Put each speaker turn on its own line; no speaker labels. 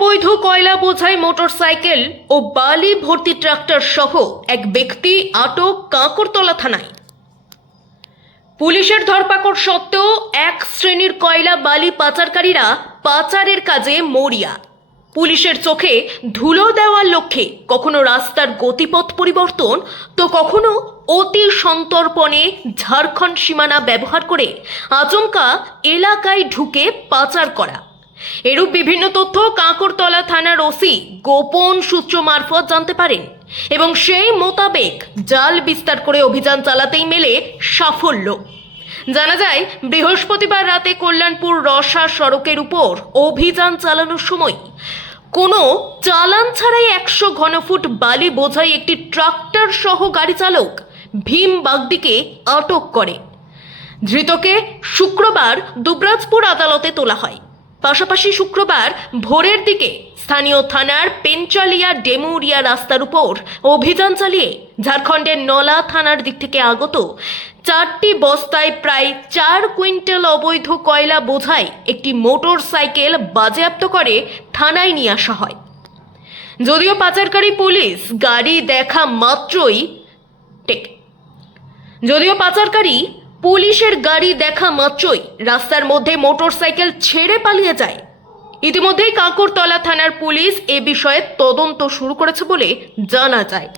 কয়লা বোঝাই মোটরসাইকেল ও বালি ভর্তি ট্রাক্টর সহ এক ব্যক্তি আটক কাঁকরতলা থানায়। পুলিশের ধরপাকড় সত্ত্বেও এক শ্রেণির কয়লা বালি পাচারকারীরা পাচারের কাজে মরিয়া। পুলিশের চোখে ধুলো দেওয়ার লক্ষ্যে কখনো রাস্তার গতিপথ পরিবর্তন, তো কখনো অতি সন্তর্পণে ঝাড়খণ্ড সীমানা ব্যবহার করে আচমকা এলাকায় ঢুকে পাচার করা। এরূপ বিভিন্ন তথ্য কাঁকরতলা থানার ওসি গোপন সূত্র মারফত জানতে পারেন এবং সেই মোতাবেক জাল বিস্তার করে অভিযান চালাতেই মেলে সাফল্য। জানা যায়, বৃহস্পতিবার রাতে কল্যাণপুর রসা সড়কের উপর অভিযান চালানোর সময় কোনো চালান ছাড়াই একশো ঘনফুট বালি বোঝাই একটি ট্রাক্টর সহ গাড়ি চালক ভীম বাগদিকে আটক করে। ধৃতকে শুক্রবার দুবরাজপুর আদালতে তোলা হয়। পাশাপাশি শুক্রবার ভোরের দিকে স্থানীয় থানার পেঞ্চালিয়া ডেমুরিয়া রাস্তার উপর অভিযান চালিয়ে ঝাড়খণ্ডের নলা থানার দিক থেকে আগত চারটি বস্তায় প্রায় চার কুইন্টাল অবৈধ কয়লা বোঝাই একটি মোটর সাইকেল বাজেয়াপ্ত করে থানায় নিয়ে আসা হয়। যদিও পাচারকারী পুলিশ গাড়ি দেখা মাত্রই যদিও পাচারকারী পুলিশের গাড়ি দেখা মাত্রই রাস্তার মধ্যে মোটরসাইকেল ছেড়ে পালিয়ে যায়। ইতিমধ্যেই কাঁকুরতলা থানার পুলিশ এ বিষয়ে তদন্ত শুরু করেছে বলে জানা যায়।